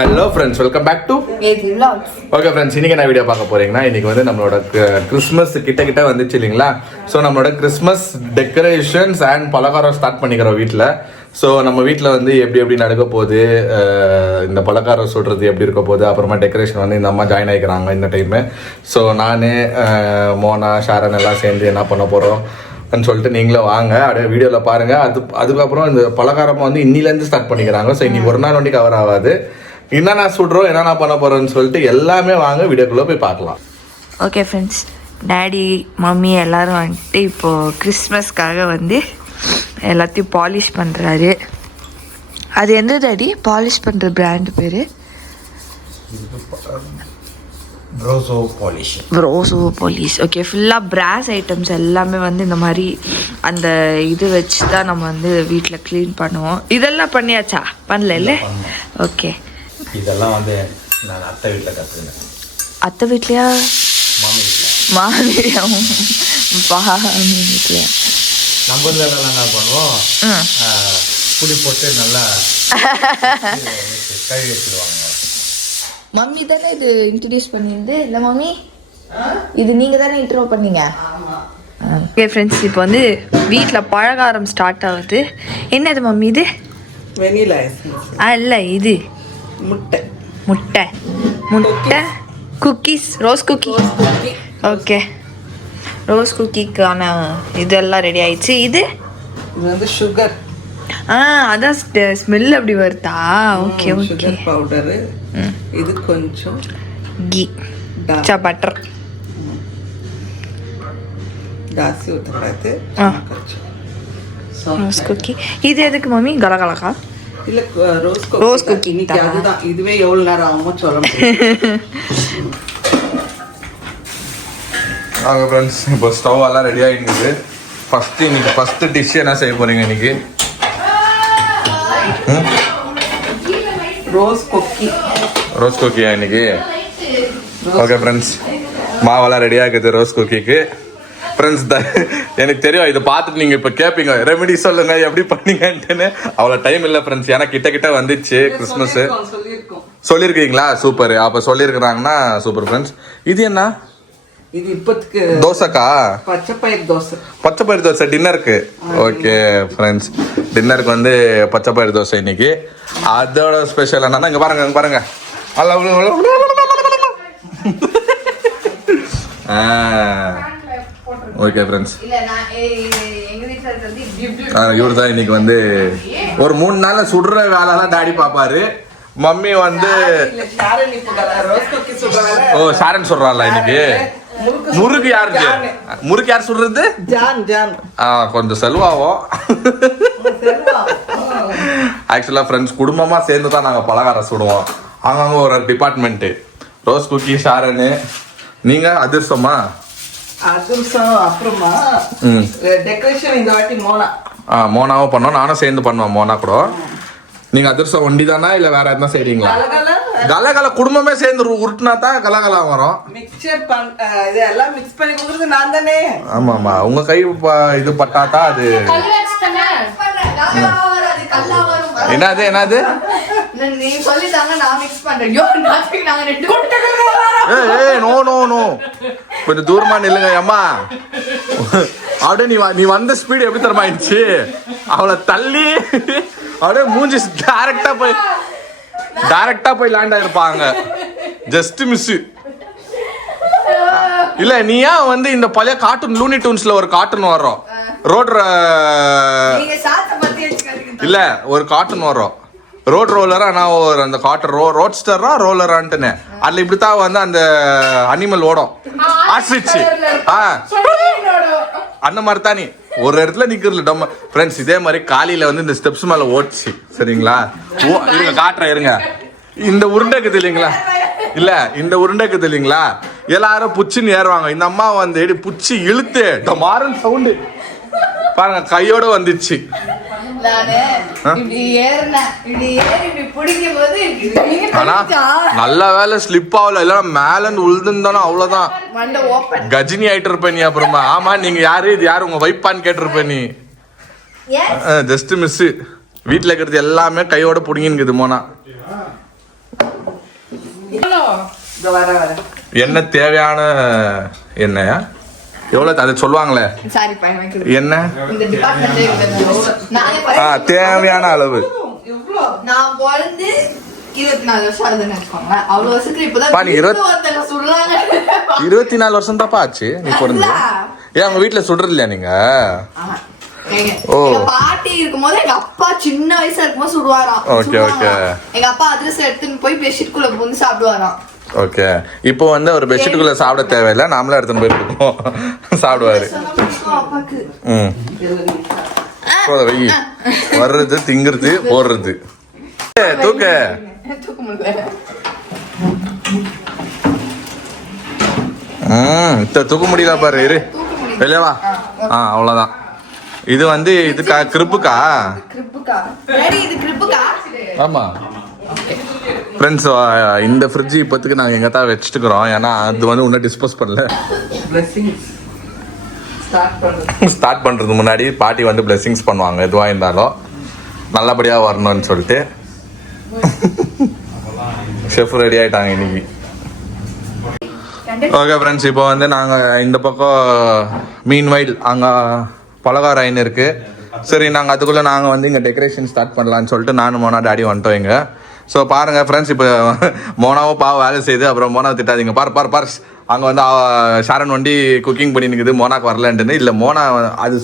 Hello friends, welcome back to AG vlogs. Okay friends, இன்னைக்கு என்ன video பார்க்க போறீங்கன்னா, இன்னைக்கு வந்து நம்மளோட கிறிஸ்மஸ் கிட்ட வந்துச்சு இல்லைங்களா. ஸோ நம்மளோட கிறிஸ்மஸ் டெக்கரேஷன்ஸ் அண்ட் பலகாரம் ஸ்டார்ட் பண்ணிக்கிறோம் வீட்டில். ஸோ நம்ம வீட்டில் வந்து எப்படி நடக்க போகுது, இந்த பலகாரம் சுடுறது எப்படி இருக்க போகுது, அப்புறமா டெக்கரேஷன் வந்து இந்த அம்மா ஜாயின் ஆகிக்கிறாங்க இந்த டைமு. ஸோ நான், மோனா, ஷாரன் எல்லாம் சேர்ந்து என்ன பண்ண போகிறோம் சொல்லிட்டு நீங்களும் வாங்க, அப்படியே வீடியோவில் பாருங்கள். அதுக்கப்புறம் இந்த பலகாரமாக வந்து இன்னிலேருந்து ஸ்டார்ட் பண்ணிக்கிறாங்க. ஸோ இன்னைக்கு ஒரு நாள் வண்டி கவர் ஆகாது. என்னென்ன சுடுறோம், என்னென்ன பண்ண போகிறோன்னு சொல்லிட்டு எல்லாமே வாங்க வீடியோக்குள்ளே போய் பார்க்கலாம். ஓகே ஃப்ரெண்ட்ஸ், டேடி மம்மி எல்லோரும் வந்துட்டு இப்போது கிறிஸ்மஸ்க்காக வந்து எல்லாத்தையும் பாலிஷ் பண்ணுறாரு. அது எந்த டேடி பாலிஷ் பண்ணுற பிராண்டு பேர்? ப்ரோசோ பாலிஷ். ஓகே, ஃபுல்லாக பிராஸ் ஐட்டம்ஸ் எல்லாமே வந்து இந்த மாதிரி அந்த இது வச்சு தான் நம்ம வந்து வீட்டில் க்ளீன் பண்ணுவோம். இதெல்லாம் பண்ணியாச்சா? பண்ணல இல்லை? ஓகே, இதெல்லாம் வந்து நான் அத்தை வீட்டில் கற்றுக்கினேன். அத்தை வீட்லையா? மாமி வீட்லையா? நம்ம என்ன பண்ணுவோம், புளி போட்டு நல்லா கை வச்சுடுவாங்க. மம்மி தானே இது இன்ட்ரடியூஸ் பண்ணியிருந்து இல்லை மம்மி? இது நீங்கள் தானே இன்ட்ரோ பண்ணீங்க? ஓகே ஃப்ரெண்ட்ஸ், இப்போ வந்து வீட்டில் பலகாரம் ஸ்டார்ட் ஆகுது. என்னது மம்மி இது? வெனிலா. இல்லை, இது முட்டை முட்டை முட்டை cookies, rose cookie. Okay, rose குக்கிக்கான இதெல்லாம் ரெடி ஆயிடுச்சு. இது வந்து சுகர். அதான் ஸ்மெல் அப்படி வருதா? Okay okay. Sugar powder. இது கொஞ்சம் கீ பட்டர் ஜாஸ்தி ஊற்றக்கூடாது. Rose cookie. இது எதுக்கு மம்மி? கலகலக்கா? இல்லை, ரோஸ் குக்கி. அதுதான். இதுவே எவ்வளோ நேரம் ஆகுமோ சொல்ல முடியும். வாங்க ஃப்ரெண்ட்ஸ், இப்போ ஸ்டவ் எல்லாம் ரெடி ஆகிடுது. ஃபஸ்ட்டு டிஷ் என்ன செய்ய போகிறீங்க இன்னைக்கு? Rose cookie. ரோஸ் குக்கியா இன்னைக்கு? ஓகே ஃப்ரெண்ட்ஸ், மாவெல்லாம் ரெடி ஆகுது ரோஸ் குக்கிக்கு. ஃப்ரெண்ட்ஸ், எனக்கு தெரியும் இதை பார்த்துட்டு நீங்கள் இப்போ கேட்பீங்க, ரெமெடி சொல்லுங்க எப்படி பண்ணீங்கன்ட்டுன்னு. அவ்வளோ டைம் இல்லை ஃப்ரெண்ட்ஸ், ஏன்னா கிட்ட வந்துச்சு கிறிஸ்மஸ்ஸு. சொல்லியிருக்கீங்களா? சூப்பர். அப்போ சொல்லியிருக்கிறாங்கன்னா சூப்பர் ஃப்ரெண்ட்ஸ். இது என்ன? இது இப்போத்துக்கு தோசைக்கா? பச்சைப்பயிர் தோசை. பச்சைப்பயிர் தோசை டின்னருக்கு. ஓகே ஃப்ரெண்ட்ஸ், டின்னருக்கு வந்து பச்சைப்பயிர் தோசை இன்னைக்கு. அதோட ஸ்பெஷல் என்னன்னா, இங்கே பாருங்க ஓகே ஃப்ரெண்ட்ஸ், இவர் தான் இன்னைக்கு வந்து ஒரு 3 நாள்ல சுடுற வேலைலாம் டாடி பாப்பாரு. மம்மி வந்து ஷாரன் சொல்றாள் இன்னைக்கு. முறுக்கு யாருக்கு? முறுக்கு யார் சுடுறது? கொஞ்சம் செலவாகும். ஆக்சுவலா ஃப்ரெண்ட்ஸ், குடும்பமா சேர்ந்து தான் நாங்க பலகாரம் சுடுவோம். அங்கங்க ஒரு டிபார்ட்மெண்ட். ரோஸ் குக்கி ஷாரனு, நீங்க அதிர்ஷ்டமா? அதிர்ஷ்டம். அப்புறமா டெக்கரேஷன் இந்த வாட்டி மோனாவும் பண்ணோம், நானும் சேர்ந்து பண்ணுவேன் மோனா கூட. நீங்க அதிர்ஷ்டம் ஒண்டி தானா இல்ல வேற எதுனா செய்றீங்களா? கலகல குடும்பமே சேர்ந்து உருட்டுனா தான் கலகலா வரும். மிக்சர் இதெல்லாம் மிக்ஸ் பண்ணி கொடுக்குறது நான் தானே. ஆமா, உங்க கை இது பட்டாதான் அது. என்னது நீ சொல்லிட்டாங்க, நான் மிக்ஸ் பண்றேன். நோ கொஞ்சம் தூரமா நில்லுங்க அம்மா. அப்படியே நீ வந்த ஸ்பீடு எப்படி தரமாயிடுச்சு, அவளை தள்ளி அப்படியே மூஞ்சி டைரக்டா போய் லேண்ட் ஆயிருப்பாங்க. Just miss. இல்ல, நீ ஏன் வந்து இந்த பழைய கார்ட்டூன் லூனி டூன்ஸ்ல ஒரு கார்ட்டூன் வரும், ரோட் இல்ல ஒரு கார்ட்டூன் வரும், ரோட் ரோலரா. நான் ஒரு அந்த கார்ட்டூன் ரோட்ஸ்டரா ரோலரான்ட்டுன்னு, அதுல இப்படித்தான் வந்து அந்த அனிமல் ஓடும், ஆஸ்ட்ரிச். அந்த மாதிரி தான் நீ ஒரு இடத்துல நிக்கிறது டொம்ம. ஃப்ரெண்ட்ஸ், இதே மாதிரி காலையில வந்து இந்த ஸ்டெப்ஸ் மேல ஓடிச்சு சரிங்களா. இருங்க காட்டுறேன், இருங்க. இந்த உருண்டைக்குது இல்லைங்களா? இல்ல, இந்த உருண்டைக்குது இல்லைங்களா, எல்லாரும் புச்சின்னு ஏறுவாங்க. இந்த அம்மா வந்து புச்சி இழுத்து மாறுன்னு சவுண்டு பாருங்க, கையோட வந்துச்சு. ஆனா நல்ல வேலை ஸ்லிப் ஆகல, இல்ல மேல இருந்து உழுதுந்தானோ அவ்வளவுதான் கஜினி ஆயிட்டு இருப்ப நீ. அப்புறமா ஆமா, நீங்க யாரு, இது யாரு உங்க வைப்பான்னு கேட்டிருப்ப நீ. Just miss. வீட்டுல இருக்கிறது எல்லாமே கையோட புடிங்கின்னு மோனா. இதோ வர என்ன தேவையான எண்ணெயா எவ்வளவு அதை சொல்லுவாங்களே சாரி என்ன இந்த டிபார்ட்மெண்ட் தேவையான அளவு நான் பிறந்து 24 வருஷம் ஆகுதுன்னு வச்சுக்கோங்களேன். அவ்வளவு வருஷத்துக்கு இப்பதான் 24 வருஷம் தான்ப்பா ஆச்சு நீ பிறந்து. ஏன் உங்க வீட்டுல சுடுறது இல்லையா நீங்க? பாட்டி இருக்கும்போது எங்க அப்பா சின்ன வயசா இருக்கும்போது சுடுவாராம். எங்க அப்பா அதிரசம் எடுத்துன்னு போய் பெட்ஷீட்குள்ள புந்து சாப்பிடுவாராம். ஓகே, இப்போ வந்து ஒரு பெட்ஷீட்டுக்குள்ள சாப்பிட தேவையில்லை, நாமளே எடுத்துன்னு போய் கொடுப்போம் சாப்பிடுவாரு. வர்றது திங்கிறது போடுறது தூக்க தூக்க முடியல பாரு, இரு வெளியவா. அவ்வளவுதான். இது வந்து இது கிரிப்புக்கா? ஆமா ஃப்ரெண்ட்ஸ், இந்த ஃப்ரிட்ஜ் இப்போத்துக்கு நாங்கள் எங்கே தான் வச்சுட்டுக்கிறோம், ஏன்னா அது வந்து இன்னும் டிஸ்போஸ் பண்ணல. ஸ்டார்ட் பண்ணுறதுக்கு முன்னாடி பாட்டி வந்து பிளெஸிங்ஸ் பண்ணுவாங்க, எதுவாக இருந்தாலும் நல்லபடியாக வரணும்னு சொல்லிட்டு. ஷெஃப் ரெடி ஆகிட்டாங்க இன்னைக்கு. ஓகே ஃப்ரெண்ட்ஸ், இப்போ வந்து நாங்கள் இந்த பக்கம் மீன் வைல் அங்கே பலகார ஐன் இருக்குது. சரி, நாங்கள் அதுக்குள்ளே நாங்கள் வந்து இங்கே டெக்கரேஷன் ஸ்டார்ட் பண்ணலான்னு சொல்லிட்டு நானும் மோனா டாடி வந்துட்டோம் இங்கே. ஸோ பாருங்கள் ஃப்ரெண்ட்ஸ், இப்போ மோனாவோ பாவம் வேலை செய்யுது, அப்புறம் மோனாவை திட்டாதீங்க. பார் அங்கே வந்து ஷாரன் வண்டி குக்கிங் பண்ணி நிற்குது, மோனாக்கு வரலன்ட்டுன்னு. இல்லை, மோனா அது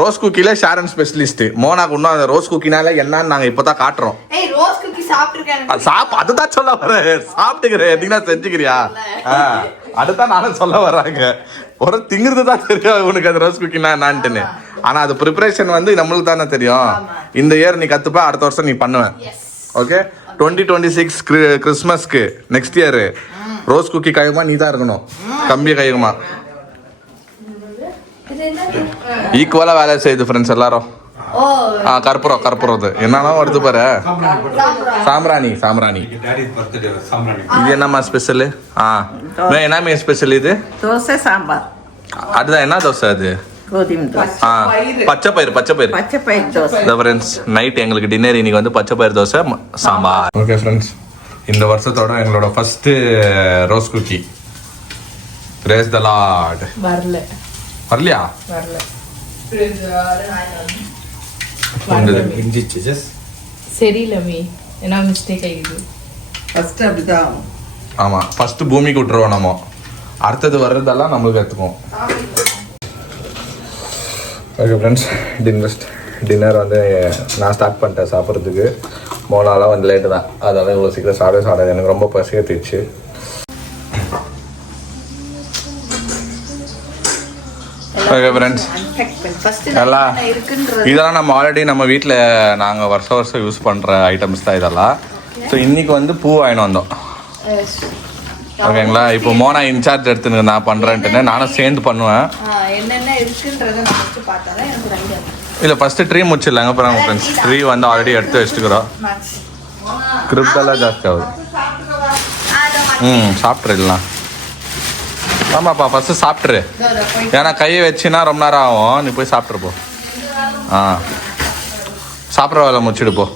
ரோஸ் குக்கில ஷாரன் ஸ்பெஷலிஸ்ட். மோனாக்கு இன்னும் அந்த ரோஸ் குக்கினால என்னன்னு நாங்கள் இப்போ தான் காட்டுறோம். அதுதான் சொல்ல வரேன், சாப்பிட்டுக்கிறேன் எதுனா செஞ்சுக்கிறியா? அதுதான் நானும் சொல்ல வர்றாங்க. ஒரு திங்கிறது தான் தெரியும் உனக்கு அந்த ரோஸ் குக்கினா என்னான்ட்டுன்னு. ஆனால் அது ப்ரிப்பரேஷன் வந்து நம்மளுக்கு தானே தெரியும். இந்த இயர் நீ கற்றுப்ப, அடுத்த வருஷம் நீ பண்ணுவேன். ஓகே, 2026 கிறிஸ்மஸ்க்கு நெக்ஸ்ட் இயர் ரோஸ் குக்கி கையுமா நீ தான் இருக்கணும், கம்பி கையுமா ஈக்குவலா வேலை செய்யுது ஃப்ரெண்ட்ஸ் எல்லாரும். கற்பூரம் இது என்னன்னா வருது பாரு, சாம்பிராணி. இது என்னம்மா ஸ்பெஷல்? என்னமே ஸ்பெஷல் இது? தோசை சாம்பார். அதுதான் என்ன தோசை அது? பச்சை பயிர் தோசை. ஃப்ரெண்ட்ஸ், நைட் எங்களுக்கு டின்னர் இன்னைக்கு வந்து பச்சை பயிர் தோசை சாம்பார். ஓகே ஃப்ரெண்ட்ஸ், இந்த வருஷத்தோட எங்களோட first rose cookie. Praise the lord. வரலையா? ஆமா, ஃபர்ஸ்ட் பூமிக்கு விட்டுருவோம் நம்ம, அடுத்தது வர்றதெல்லாம் நம்மளுக்கு எடுத்துக்குவோம். ஓகே ஃப்ரெண்ட்ஸ், டின்னர் வந்து நான் ஸ்டார்ட் பண்ணிட்டேன் சாப்பிட்றதுக்கு. மோனாலாம் வந்து லேட்டு தான், அதெல்லாம் இவ்வளோ சீக்கிரம் சாப்பிடாது. எனக்கு ரொம்ப பசியத்துச்சு. ஓகே ஃப்ரெண்ட்ஸ், எல்லாம் இதெல்லாம் நம்ம ஆல்ரெடி நம்ம வீட்டில் நாங்கள் வருஷம் யூஸ் பண்ணுற ஐட்டம்ஸ் தான் இதெல்லாம். ஸோ இன்னைக்கு வந்து பூ வாங்கிட்டு வந்தோம். ஓகேங்களா, இப்போ மோனா இன்சார்ஜ் எடுத்துன்னு நான் பண்ணுறேன்ட்டு நானும் சேர்ந்து பண்ணுவேன். இல்லை, ஃபஸ்ட்டு ட்ரீ முடிச்சிடலாங்க. அப்புறம் ஃப்ரெண்ட்ஸ், ட்ரீ வந்து ஆல்ரெடி எடுத்து வச்சுக்கிறோம். கிரிப்டெல்லாம் ஜாஸ்தி ஆகுது. சாப்பிட்றலாம். ஆமாப்பா, ஃபஸ்ட்டு சாப்பிட்ரு, ஏன்னா கையை வச்சுன்னா ரொம்ப நேரம் ஆகும். நீ போய் சாப்பிட்ருப்போ. சாப்பிட்ற வேலை முடிச்சுடு போ.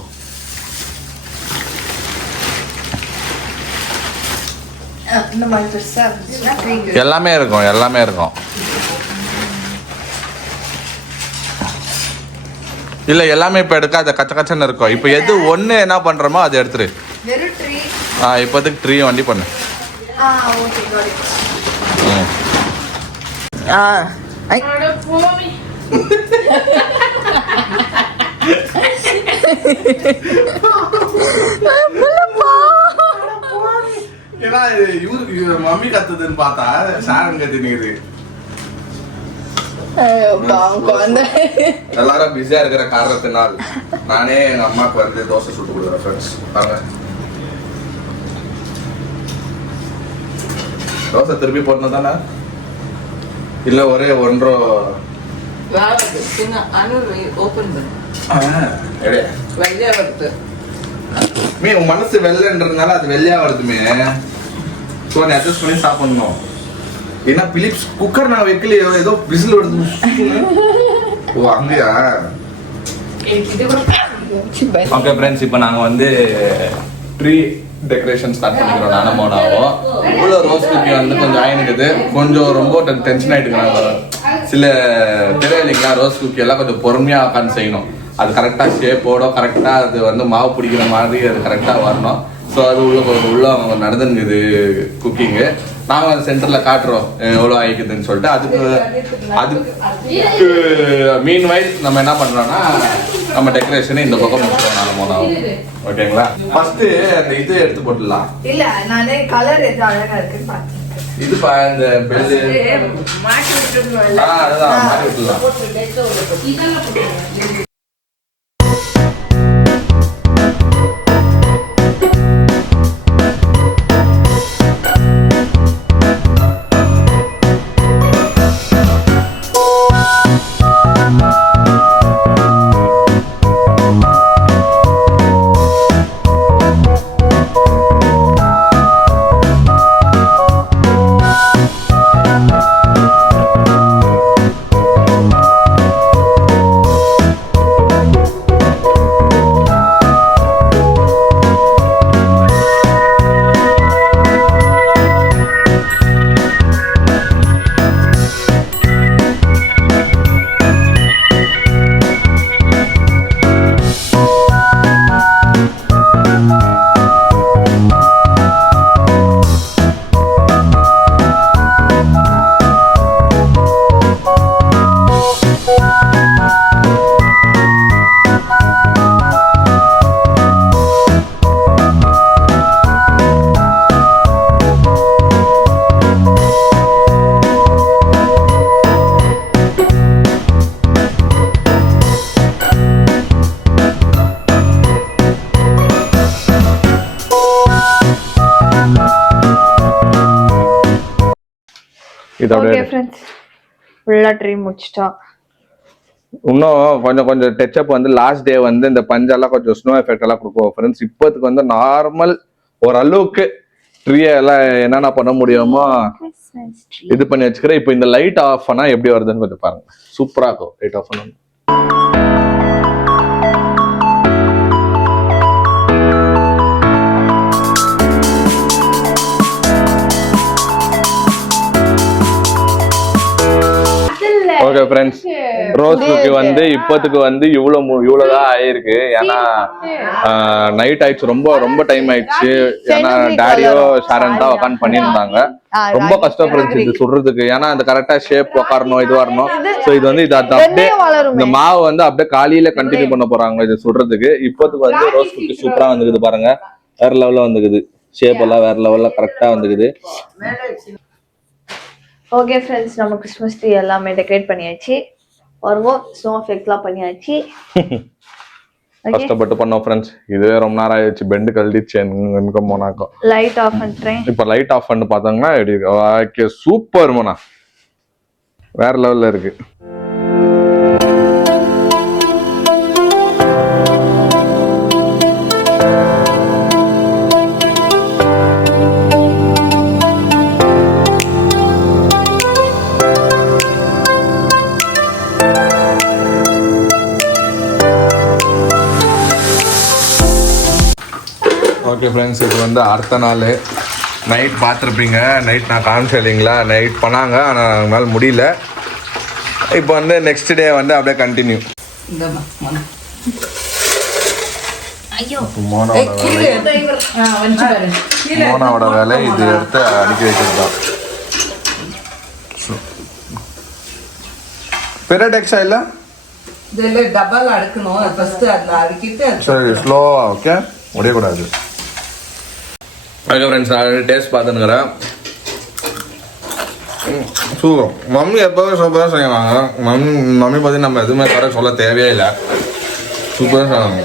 எல்லாமே இருக்கும். இல்லை, எல்லாமே இப்போ எடுக்காத, கச்சன்னு இருக்கும். இப்போ எது ஒன்று என்ன பண்ணுறோமோ அதை எடுத்துரு. இப்போதைக்கு ட்ரீ வண்டி பண்ணு. மம்மி கத்துதுன்னு பார்த்தா ஷாரன் கத்தினுக்குது. எல்லாரும் பிஸியா இருக்கிற காரணத்தினால் நானே எங்க அம்மாக்கு வந்து தோசை சுட்டு கொடுக்குறேன் ஃப்ரெண்ட்ஸ். வாங்க, தோசை திருப்பி போடணும் தானே? இல்ல ஒரே ஒன்றோ உன் மனசு வெள்ளைன்றதுனால அது வெள்ளையா வருதுமே. ஸோ நீ அட்ஜஸ்ட் பண்ணி சாப்பிடணும். ஏன்னா பிலிப்ஸ் குக்கர் நான் வைக்கலையோ, ஏதோ விசில் வருது. ஓ, அங்கயா? ஓகே ஃப்ரெண்ட்ஸ், இப்போ நாங்கள் வந்து ட்ரீ டெக்கரேஷன் ஸ்டார்ட் பண்ணிக்கிறோம் நானும் மோனாவும். இவ்வளோ ரோஸ் குக்கி வந்து கொஞ்சம் ஆயினுக்குது, கொஞ்சம் ரொம்ப டென்ஷன் ஆகிட்டுக்கிறாங்க. சில தெரியல இல்லைங்களா, ரோஸ் குக்கி எல்லாம் கொஞ்சம் பொறுமையாக உட்காந்து செய்யணும். அது கரெக்டாக ஷேப்போட கரெக்டாக அது வந்து மாவு பிடிக்கிற மாதிரி அது கரெக்டாக வரணும். ஸோ அது உள்ள அவங்க நடந்துங்குது குக்கிங்கு. நாங்கள் அந்த சென்டரில் காட்டுறோம் எவ்வளோ ஆகிக்குதுன்னு சொல்லிட்டு. அதுக்கு மீன் வைஸ் நம்ம என்ன பண்ணுறோம்னா நம்ம டெக்கரேஷனை இந்த பக்கம் முடிச்சிடுவோம் நானும் மோனாவும். ஓகேங்களா? ஃபர்ஸ்ட்டு அந்த இது எடுத்து போட்டுடலாம். இல்லை நானே கலர் எது அழகாக இருக்குன்னு பார்த்தேன். இது இந்த பெல்லு அதுதான் மாட்டி விட்டுலாம். ஓகே ஃப்ரெண்ட்ஸ், ஃபுல்லா ட்ரீ முடிச்சிட்டோம். இன்னும் கொஞ்சம் டச்சப் வந்து லாஸ்ட் டே வந்து இந்த பஞ்செல்லாம் கொஞ்சம் ஸ்னோ எஃபெக்ட் எல்லாம் கொடுப்போம் ஃப்ரெண்ட்ஸ். இப்போதுக்கு வந்து நார்மல் ஓரளவுக்கு ட்ரீயை எல்லாம் என்னென்ன பண்ண முடியுமோ இது பண்ணி வச்சுக்கிறேன். இப்போ இந்த லைட் ஆஃப் பண்ணா எப்படி வருதுன்னு கொஞ்சம் பாருங்க. சூப்பரா இருக்கும் லைட் ஆஃப் பண்ணணும். ஓகே ஃப்ரெண்ட்ஸ், ரோஸ் குக்கி வந்து இப்போதுக்கு வந்து இவ்வளவுதான் ஆயிருக்கு. ஏன்னா நைட் ஆயிடுச்சு, ரொம்ப டைம் ஆயிடுச்சு. ஏன்னா டாடியோ ஷாரன் தான் உட்காந்து பண்ணியிருந்தாங்க. ரொம்ப கஷ்டப்படுச்சு இது சுடுறதுக்கு. ஏன்னா அந்த கரெக்டா ஷேப் உட்காரணும், இது வரணும். ஸோ இது வந்து இது அப்படியே இந்த மாவு வந்து அப்படியே காலையில கண்டினியூ பண்ண போறாங்க இது சுடுறதுக்கு. இப்போதுக்கு வந்து ரோஸ் குக்கி சூப்பரா வந்துக்குது பாருங்க. வேற லெவல்ல வந்துக்குது, ஷேப் எல்லாம் வேற லெவல்ல கரெக்டா வந்துக்குது. ஓகே ஃப்ரெண்ட்ஸ், நம்ம கிறிஸ்மஸ் ட்ரீ எல்லாமே டெக்கரேட் பண்ணியாச்சு. வருவோம், ஸ்னோ எஃபெக்ட்லாம் பண்ணியாச்சு. கஷ்டப்பட்டு பண்ணோம் ஃப்ரெண்ட்ஸ். இதுவே ரொம்ப நேரம் ஆயிடுச்சு, பெண்டு கழட்டிச்சு எனக்கு மோனாக்கும். லைட் ஆஃப் பண்றேன். இப்போ லைட் ஆஃப் பண்ணி பார்த்தாங்கன்னா எப்படி ஓகே சூப்பர் மோனா, வேற லெவல்ல இருக்கு. ஓகே ஃப்ரெண்ட்ஸ், இது வந்து அடுத்த நாள் நைட் பார்த்துருப்பீங்க. நைட் நான் காமிச்சேன் இல்லைங்களா, நைட் பண்ணாங்க. ஆனால் அவங்களால முடியல. இப்போ வந்து நெக்ஸ்ட் டே வந்து அப்படியே கண்டினியூ. மோனாவோட வேலை இது எடுத்து அடிக்க வைக்கிறது தான். பெரிய டெக்ஸா இல்லை, டபுள் அடுக்கணும். சரி ஸ்லோவா, ஓகே முடியக்கூடாது. ஓகே ஃப்ரெண்ட்ஸ், நான் டேஸ்ட் பார்த்துன்னுக்கிறேன். சூப்பர். மம்மி எப்போவே சூப்பராக செய்வாங்க. மம்மி பற்றி நம்ம எதுவுமே தர சொல்ல தேவையே இல்லை. சூப்பராக செய்வாங்க.